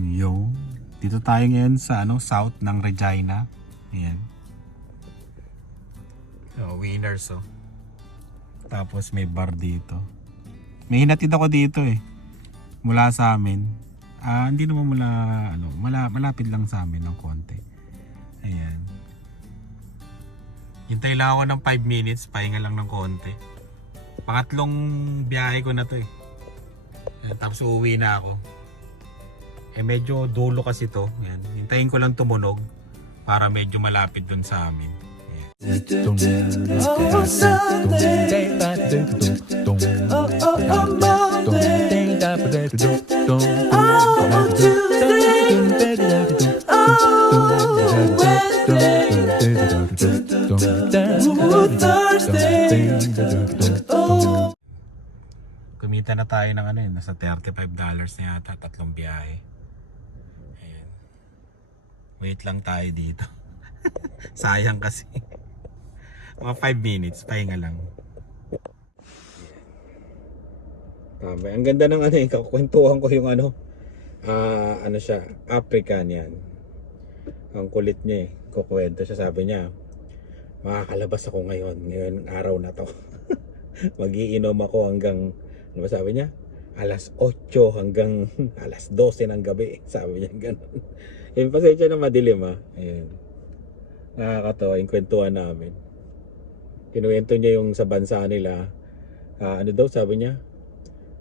Yung dito tayo ngayon sa south ng Regina. Ayan. Winners Tapos may bar dito. May hinatid ako dito mula sa amin. Hindi naman malapit lang sa amin ng konti. Ayan. Hintay lang ako ng 5 minutes, pahinga lang ng konti. Pangatlong biyahe ko na to Ayan, tapos uuwi na ako. Medyo dulo kasi to. Ayan. Hintayin ko lang tumunog para medyo malapit dun sa amin. Oh, Sunday. Oh, Monday. Oh, Tuesday. Oh, Wednesday. Oh, Thursday. Oh. Kumita na tayo ng nasa $35 na yata, tatlong biyahe. Ayan. Wait lang tayo dito. Sayang kasi. Mga 5 minutes, pahinga lang. Tama. Ang ganda ng kakwentuhan ko yung siya, African yan. Ang kulit niya kukwento siya, sabi niya, makakalabas ako ngayon araw na to. Magiinom ako hanggang, ano ba sabi niya? Alas 8 hanggang alas 12 ng gabi. Sabi niya gano'n. Yung pasensya na madilim Ayan. Nakakatawa yung kwentuhan namin. Kinuwento niya yung sa bansa nila. Daw sabi niya?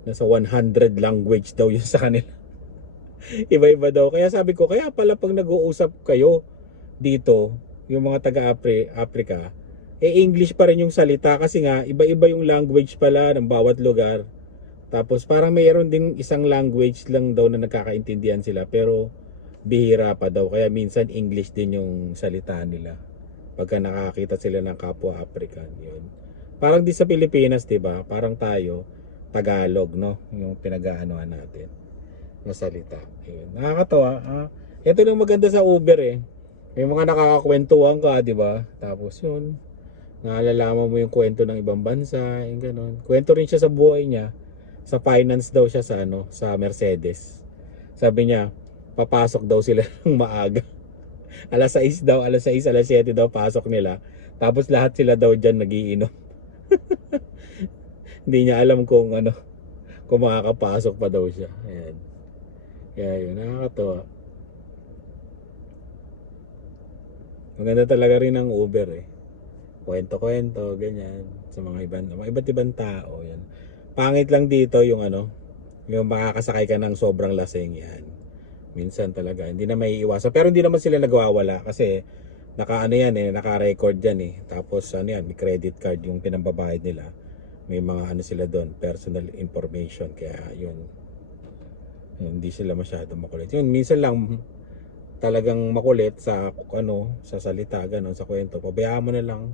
Nasa 100 language daw yun sa kanila. Iba-iba daw. Kaya sabi ko, kaya pala pag nag-uusap kayo dito, yung mga taga-Africa, English pa rin yung salita kasi nga, iba-iba yung language pala ng bawat lugar. Tapos parang mayroon ding isang language lang daw na nagkakaintindihan sila, pero bihira pa daw. Kaya minsan English din yung salita nila pagka nakakita sila ng kapwa African. Yun. Parang di sa Pilipinas, diba? Parang tayo, Tagalog, no? Yung pinag-aanoan natin na salita. Ayun. Nakakatawa. Ito yung maganda sa Uber May mga nakakakwentuhan ka, diba? Tapos yun, naalalaman mo yung kwento ng ibang bansa, yung ganun. Kwento rin siya sa buhay niya. Sa finance daw siya sa Mercedes. Sabi niya, papasok daw sila ng maaga. Alas 6 daw, alas 6, alas 7 daw pasok nila. Tapos lahat sila daw dyan nagiinom. Hindi niya alam kung kung makakapasok pa daw siya. Ayan. Kaya yun, nakakatawa. Maganda talaga rin ang Uber Kwento-kwento, ganyan. Sa mga iba't ibang tao. Yan. Pangit lang dito yung yung makakasakay ka ng sobrang lasing yan. Minsan talaga, hindi na may iwasan. Pero hindi naman sila nagwawala kasi naka-record yan Tapos may credit card yung pinambabayad nila. May mga sila doon, personal information. Kaya yun, hindi sila masyado makulit. Yun, minsan lang talagang makulit sa sa salita, ganun, sa kwento. Pabayaan mo na lang,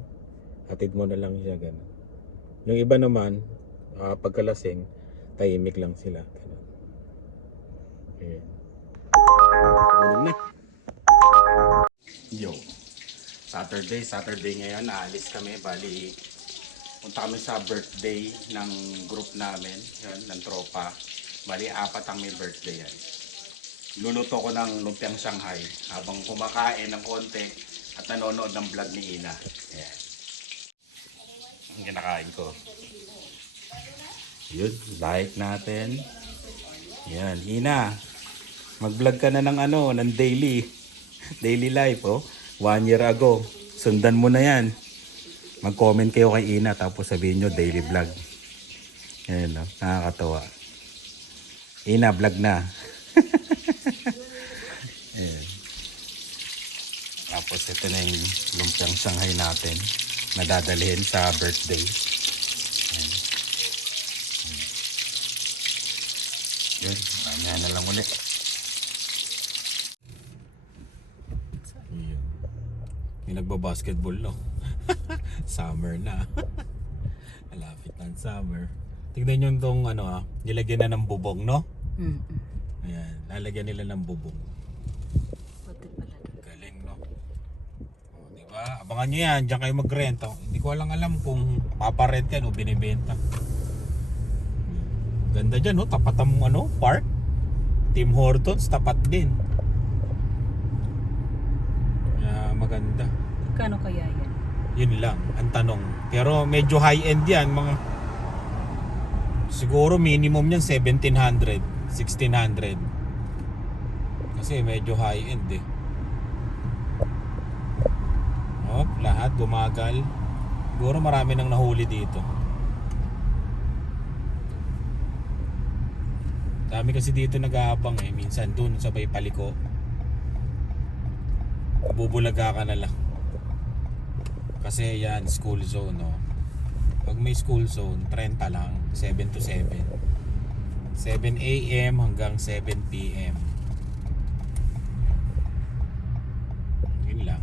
hatid mo na lang siya, ganun. Yung iba naman, pagkalasing, tahimik lang sila. Ganun. Ayan. Yo, Saturday ngayon, naalis kami. Bali, punta kami sa birthday ng group namin, yan, ng tropa. Bali, 4 ang may birthday yan. Luluto ko ng lumpiang Shanghai habang kumakain ng konti at nanonood ng vlog ni Ina. Ayan. Ang kinakain ko. Yun, like natin. Yan, Ina. Mag-vlog ka na ng ng daily life 1 year ago. Sundan mo na yan. Mag-comment kayo kay Ina tapos sabihin nyo daily vlog. Ayan nakakatawa. Ina, vlog na. Ayan. Tapos ito na yung lumpiang Shanghai natin na dadalhin sa birthday. Ayan. Yun, mamaya na lang ulit. May nagbabasketball Summer na. Malapit na ang summer. Tignan nyo itong nilagyan na ng bubong, no? Ayan, lalagyan nila ng bubong. Galing, no? Diba? Abangan nyo yan, dyan kayo mag-rent. Hindi ko alam kung paparent yan o binibenta. Ganda dyan, no? Tapat ang park. Tim Hortons, tapat din. Maganda. Kano kaya yan? Yun lang, ang tanong. Pero medyo high-end yan, mga... Siguro minimum yan 1,700, 1,600. Kasi medyo high-end eh. Lahat gumagal. Siguro marami nang nahuli dito. Dami kasi dito nag-aabang eh. Minsan dun sa may paliko. Bubulaga ka na lang. Kasi yan, school zone, no? Pag may school zone, 30 lang. 7 to 7. 7 a.m. hanggang 7 p.m. Yun lang.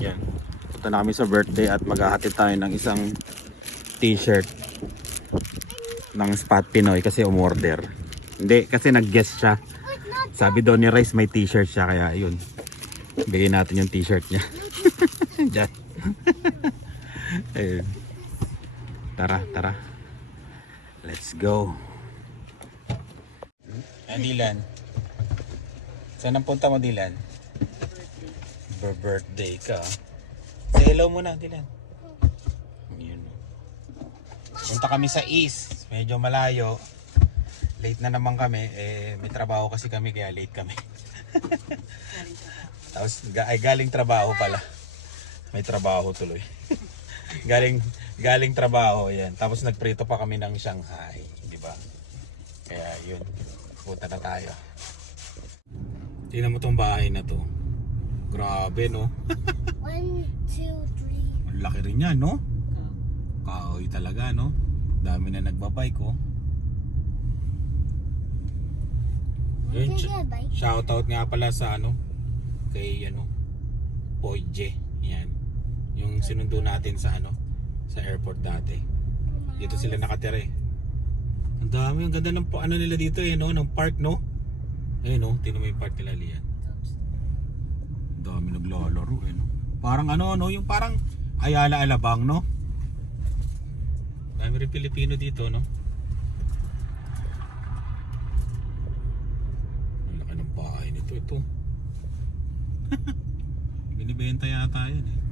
Yan. Punta na kami sa birthday at maghahatid tayo ng isang t-shirt ng Spot Pinoy kasi umorder. Hindi, kasi nag-guess siya. Sabi daw ni Rice may t-shirt siya, kaya yun. Bigyan natin yung t-shirt niya. Diyan. Ayun. Tara, tara. Let's go. Dilan. Saan ang punta mo, Dilan? Birthday ka. Say hello muna, Dilan. Yun. Punta kami sa East. Medyo malayo. Late na naman kami. May trabaho kasi kami kaya late kami. Tapos galing trabaho pala. May trabaho tuloy. galing trabaho yan. Tapos nagprito pa kami ng Shanghai, di ba? Kaya yun. Punta na tayo. Tingnan mo tong bahay na to. Grabe, no? 1, 2, 3. Ang laki rin yan, no? Kahoy talaga, no? Dami na nagbabike, oh. Yun, shoutout nga pala sa kay Poyje. Yan. Yung sinundo natin sa sa airport dati. Dito sila nakatira eh. Ang dami, ang ganda ng nila dito eh, no? Ng park, no? Ayun, no? Tingnan mo yung park nila, Lian. Ang dami naglalaro eh, no? Parang no? Yung parang Ayala Alabang, no? Dami rin Pilipino dito, no? Ang laki ng bahay nito, ito. Binibenta yata yan eh.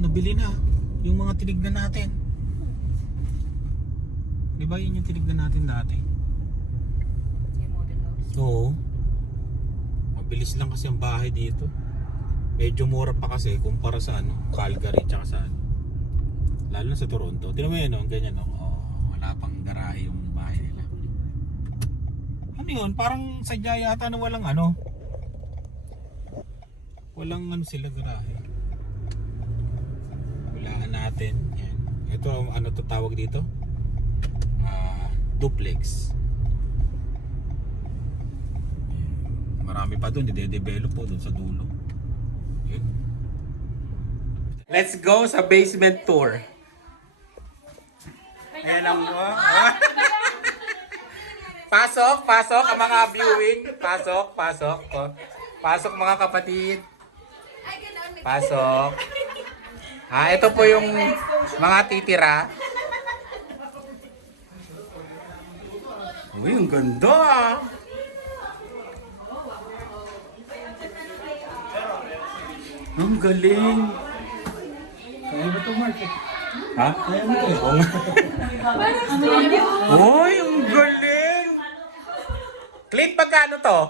Nabili na yung mga tinignan natin. Di ba yun yung tinignan natin dati? Yung model house. Oo. Mabilis lang kasi ang bahay dito. Medyo mura pa kasi kumpara sa Calgary tsaka sa lalo na sa Toronto. Tingnan mo yun, ganyan, no? Wala pang garahe yung bahay nila. Ano yun? Parang sadya yata na walang walang sila garahe. Walaan natin. Yan. Ito, to tawag dito? Duplex. Marami pa doon, i-develop po doon sa dulo. Yun. Let's go sa basement tour. Ayan ang pasok ang mga viewing. Pasok. Pasok mga kapatid. Pasok. Ito po yung mga titira. Uy, ang ganda. Ang galing. Kaya ba ito, Mark? Ha? Kaya mo ito. Uy, ang galing. Clint, pagkano to?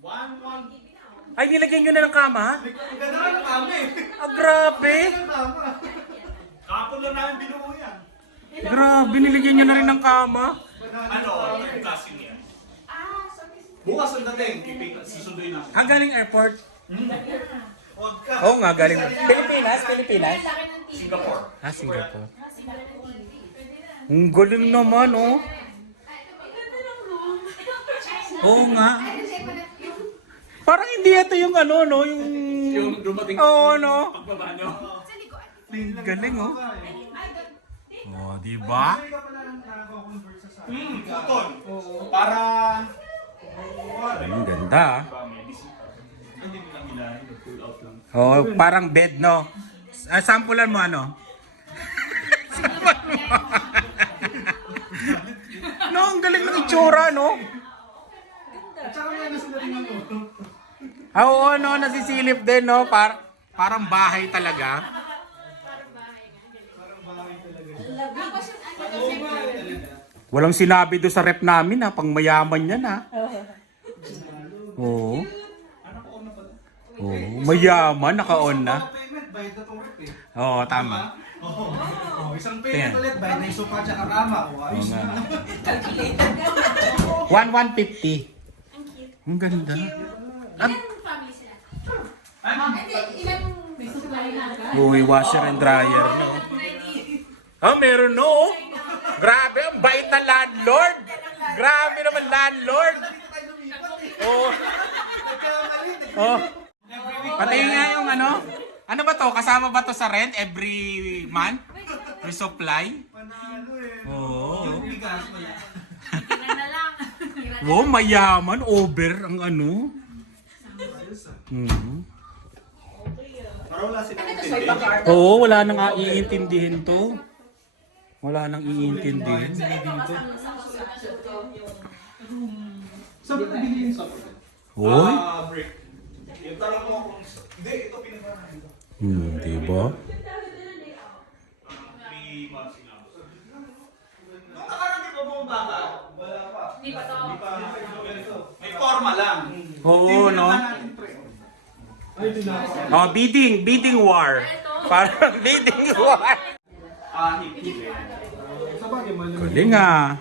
1. Ay, nilagyan nyo na ng kama? Ganda ka ng kama eh. Grabe. Kapon lang namin binuo yan. Grabe, nilagyan nyo na rin ng kama. Yung casing yan. Bukas ang dating, susunduin natin. Galing airport. Huwag ka. Oo nga, galing. Pilipinas? Singapore. Singapore. Ang galing naman, oh. Oo nga. Parang hindi ito yung no? Yung dumating no? pagbaba nyo. Galing, oh. Oh, diba? Futon. Para... Ang ganda, ah. Hindi mo lang hilahin. Pull out lang. Oh, parang bed, no? Sampulan mo, no? Ang galing ng itsura, no? At saka may ano sila rin ano. Oo, no? Nasisilip din, no? Parang bahay talaga. Walang sinabi doon sa rep namin, ha? Pang mayaman yan, ha? Oo. Oo, mayaman, naka-on na. Payment, bayad na tong rep eh. Oo, tama. Oh, isang Tingnan. payment ulit, bayad na yung sopa tsaka kama. O, ayos na. 150. Ang ganda. At, uy, washer and dryer, no? Ah, meron, no? Grabe, ang bait na landlord. Grabe naman, landlord. Oh. Oh. Pati nga yung ano? Ano ba to? Kasama ba to sa rent every month? Resupply? Panalo eh. Oo. Yung bigas wala. Wow, mayaman. Over ang ano. Para wala silang intindi. Oo, wala nang iintindihin to. Wala nang iintindihin. Sabi ko bilhin sa Hoy. break. Yung tanong mo kung... Hindi, ito pinagkakaroon ko. Diba? 3 months lang. Nung nakarang di pa bumababa? Wala pa. Hindi pa to. May forma lang. Oo, no? Ay, tinapa. Oh, bidding war. Parang bidding war. Hip. Sa bagay, man naman. Galing ah.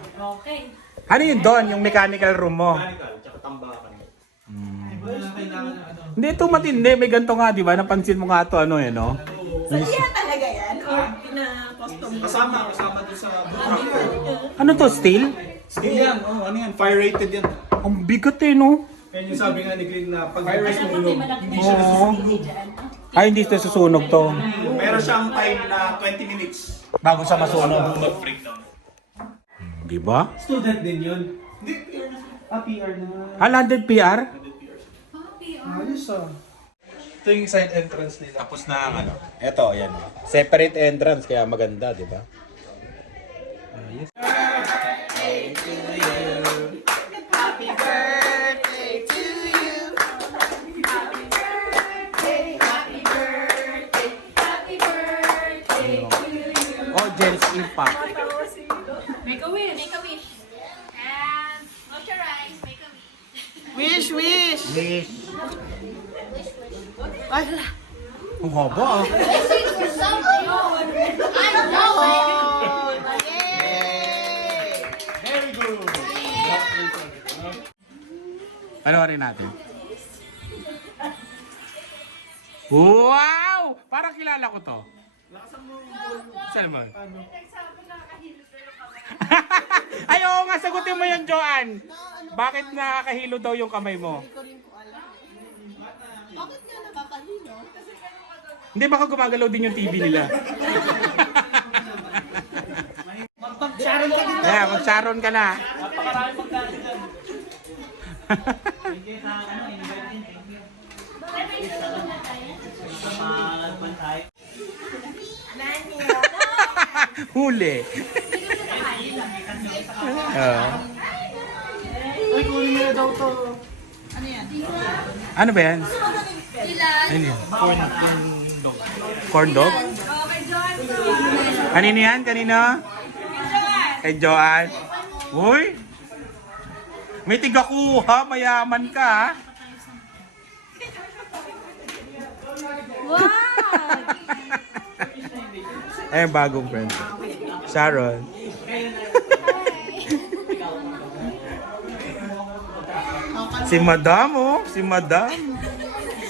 Ano yun doon, yung mechanical room mo? Mechanical, tsaka tambakan. Wala na kailangan na ano. Hindi, ito matindi. May ganito nga, di ba? Napansin mo nga ito, ano eh, no? Talaga yan? O pina-custom? Kasama dun sa bootstrap. Ano to, steel? Steel yan, ano yan, fire rated yan. Ang bigat eh, no? Yan yung sabi nga ni Glenn na pag nasusunog, hindi siya Oo. nasusunog. Ay, hindi ito susunog to. Meron siyang time na 20 minutes. Bago sa masunog. Mag-breakdown. Di ba? Student din yun. Hindi, PR na. PR na. Ah, landed PR? Ayos ah. Ito yung side entrance nila. Tapos na ang ano. Ito, yan. Separate entrance, kaya maganda, di ba? Oh, Jen's Impact. Make a wish. Make a wish. And close your eyes. Make a Wish, wish. wish! Wish. Ay, Ang haba ah. This is for someone. I know it. Very good. Ano rin natin? Wow! Parang kilala ko to. Saan naman? Ay, oo nga, sagutin mo yun, Joanne. Bakit nakakahilo daw yung kamay mo? bakit nga nakakahilo? Hindi, baka gumagalaw din yung TV nila. Mag-sharon ka din. Kaya, mag-sharon ka na. Huli. Uy, kunin mo na daw to. Ano ba yan? Ano yan? Corn dog. Kanino yan? Kanino? Kay Joanne. Uy! May tigakuha. Mayaman ka, ha? Eh, bagong friend. Sharon. Si Madam, oh. Si Madam.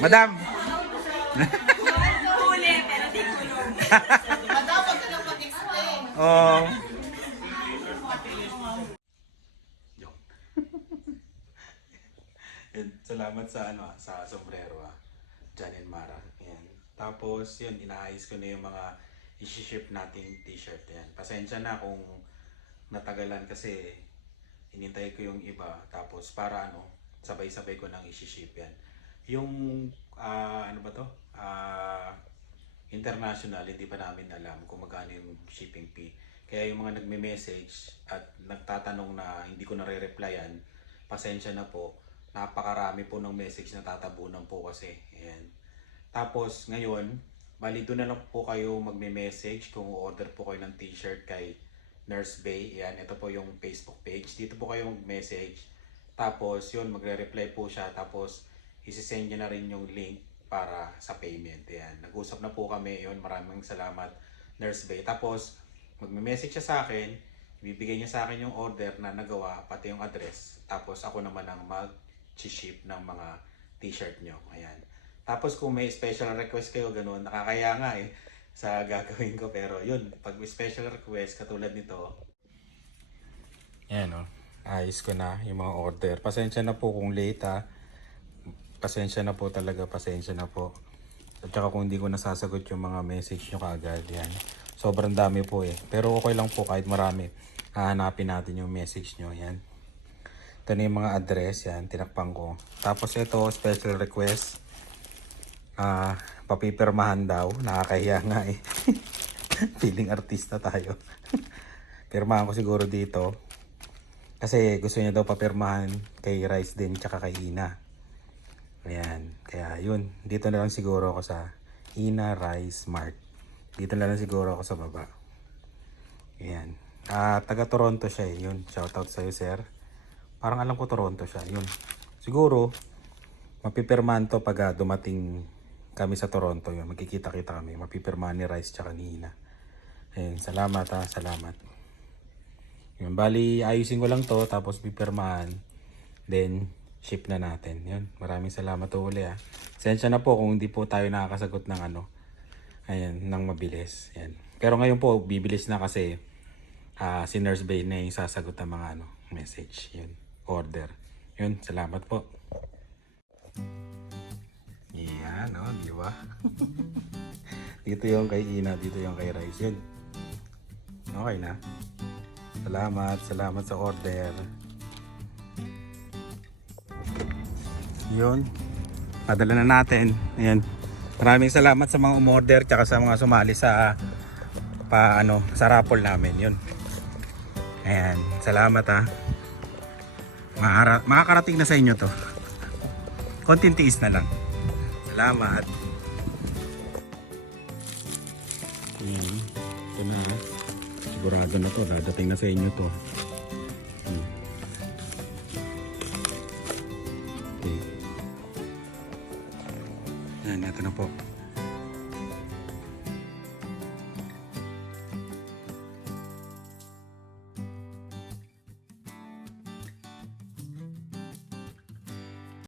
Madam. Huli, pero di kulong. Madam, wag ka lang mag-explain. Oh. Salamat sa ano sa sombrero Jan and Mara. Yan. Tapos yun inaayos ko na yung mga i-ship nating t-shirt yan. Pasensya na kung natagalan kasi inintay ko yung iba tapos para ano sabay-sabay ko nang i-ship yan. Yung ano ba to? International hindi pa namin alam kung magkano yung shipping fee. Kaya yung mga nagme-message at nagtatanong na hindi ko nare-replyan, pasensya na po. Napakarami po ng message na tatabunan po kasi. Ayan. Tapos ngayon, bali doon na lang po kayo magme-message kung order po kayo ng t-shirt kay Nurse Bay. Ayan, ito po yung Facebook page. Dito po kayo mag-message. Tapos yun, magre-reply po siya. Tapos isi-send niya na rin yung link para sa payment. Ayan, nag-usap na po kami. Yun, maraming salamat Nurse Bay. Tapos magme-message siya sa akin. Ibibigay niya sa akin yung order na nagawa, pati yung address. Tapos ako naman ang mag-ship ng mga t-shirt nyo. Ayan. Tapos kung may special request kayo, ganun, nakakaya nga sa gagawin ko. Pero yun, pag may special request, katulad nito. Ayan o, ayos ko na yung mga order. Pasensya na po kung late Pasensya na po talaga, pasensya na po. At saka kung hindi ko nasasagot yung mga message nyo kaagad, yan. Sobrang dami po Pero okay lang po kahit marami. Hahanapin natin yung message nyo, yan. Ito na yung mga address, yan, tinakpan ko. Tapos ito, special request. Papipirmahan daw, nakakahiya nga Feeling artista tayo. Pirmahan ko siguro dito. Kasi gusto niya daw papirmahan kay Rice din, tsaka kay Ina. Ayan, kaya yun, dito na lang siguro ako sa Ina Rice Mart. Dito na lang siguro ako sa baba. Ayan, taga Toronto siya yun, shoutout sa'yo sir. Parang alam ko Toronto siya, yun. Siguro, mapipirmahan to pag dumating kami sa Toronto yun, magkikita-kita kami, mapipirmahan ni Rice tsaka ni Ina. Ayan, salamat salamat. Yun, bali, ayusin ko lang to, tapos pipirmahan, then ship na natin. Yun. Maraming salamat uli Sensya na po kung hindi po tayo nakakasagot ng ayan, ng mabilis. Yan. Pero ngayon po, bibilis na kasi si Nurse Bay na yung sasagot ng mga message. Yun. Order. Yun. Salamat po. Yan, di ba? Dito yung kay Ina, dito yung kay Rice. Yun. Okay na. Salamat sa order. Yun, padala na natin. Ayan. Maraming salamat sa mga umorder tsaka sa mga sumali sa sa raffle namin. Yun. Ayan, salamat makakarating na sa inyo to. Konting tiis na lang. Salamat. Ayan, ito na sigurado na to, dadating na sa inyo to. Yan, ito na po.